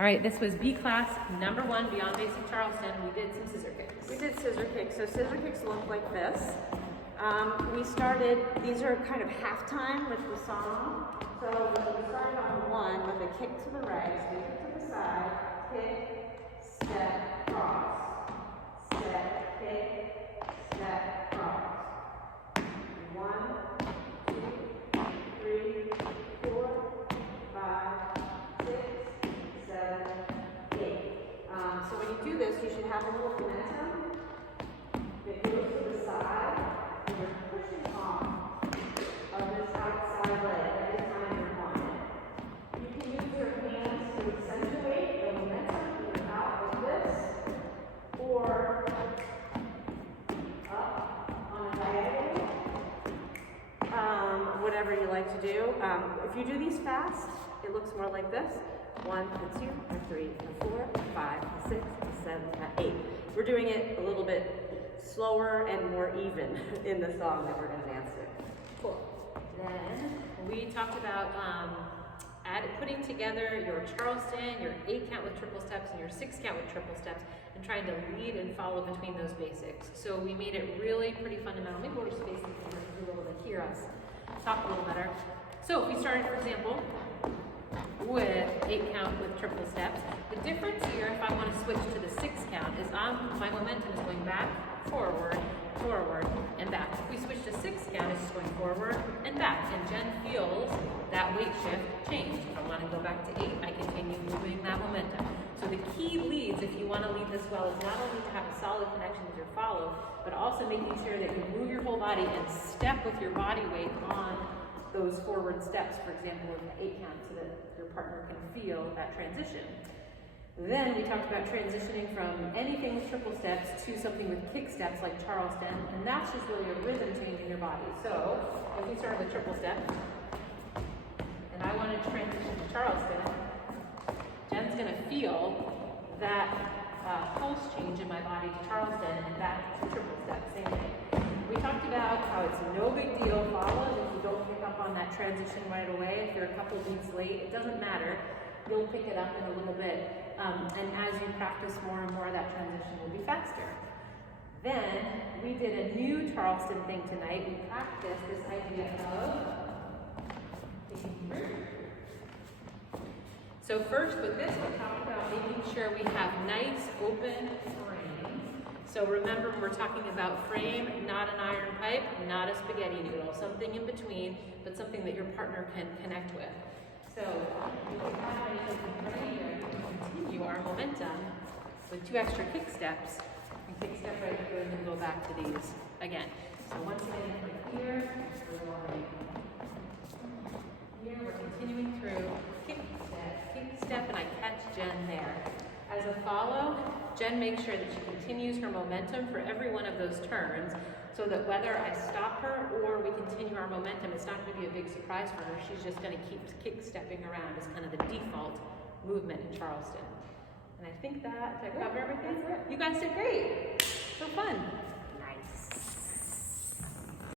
All right, this was B class number 1, Beyond Basic Charleston. We did some scissor kicks. We did scissor kicks. So scissor kicks look like this. We started, these are kind of halftime with the song. So we started on 1 with a kick to the right, so we kick to the side, kick, step, cross, step, kick, step, cross. 1, 2, 3, 4, 5, 6, 7, 8. So when you do this, you should have a little momentum that goes to the side, and you're pushing off of this outside leg every time you're on it. You can use your hands to accentuate the momentum either out like this, or up on a diagonal, whatever you like to do. If you do these fast, it looks more like this. 1 and 2 and 3 and 4 and 5 and 6 and 7 and 8. We're doing it a little bit slower and more even in the song that we're going to dance to. Cool. Then we talked about putting together your Charleston, your 8 count with triple steps, and your 6 count with triple steps, and trying to lead and follow between those basics. So we made it really pretty fundamental. Maybe we'll just face the camera so you'll be able to hear us talk a little better. So if we started, for example, with 8 count with triple steps. The difference here, if I want to switch to the 6 count, is my momentum is going back, forward, forward, and back. If we switch to 6 count, it's just going forward and back. And Jen feels that weight shift change. If I want to go back to 8, I continue moving that momentum. So the key leads, if you want to lead this well, is not only to have a solid connection with your follow, but also making sure that you move your whole body and step with your body weight on those forward steps, for example, with the 8 count, so that your partner can feel that transition. Then we talked about transitioning from anything with triple steps to something with kick steps like Charleston, and that's just really a rhythm change in your body. So if we start with triple step, and I want to transition to Charleston, Jen's going to feel that pulse change in my body to Charleston and back to triple step, same thing. We talked about how it's no big deal, follow, if you don't pick up on that transition right away. If you're a couple beats late, it doesn't matter. You'll pick it up in a little bit. And as you practice more and more, that transition will be faster. Then we did a new Charleston thing tonight. We practiced this idea of taking through. So first with this, we talked about making sure we have nice open frame. So remember, we're talking about frame, not an iron pipe, not a spaghetti noodle, something in between, but something that your partner can connect with. So if we have a nice open frame here, we can continue our momentum with 2 extra kick steps. And kick step right here and then go back to these again. So once again, right here, we're going here, we're continuing through kick step, and I catch Jen there. As a follow, Jen makes sure that she continues her momentum for every one of those turns, so that whether I stop her or we continue our momentum, it's not going to be a big surprise for her. She's just going to keep kick-stepping around as kind of the default movement in Charleston. And I think that, did I cover everything? You guys did great. So fun.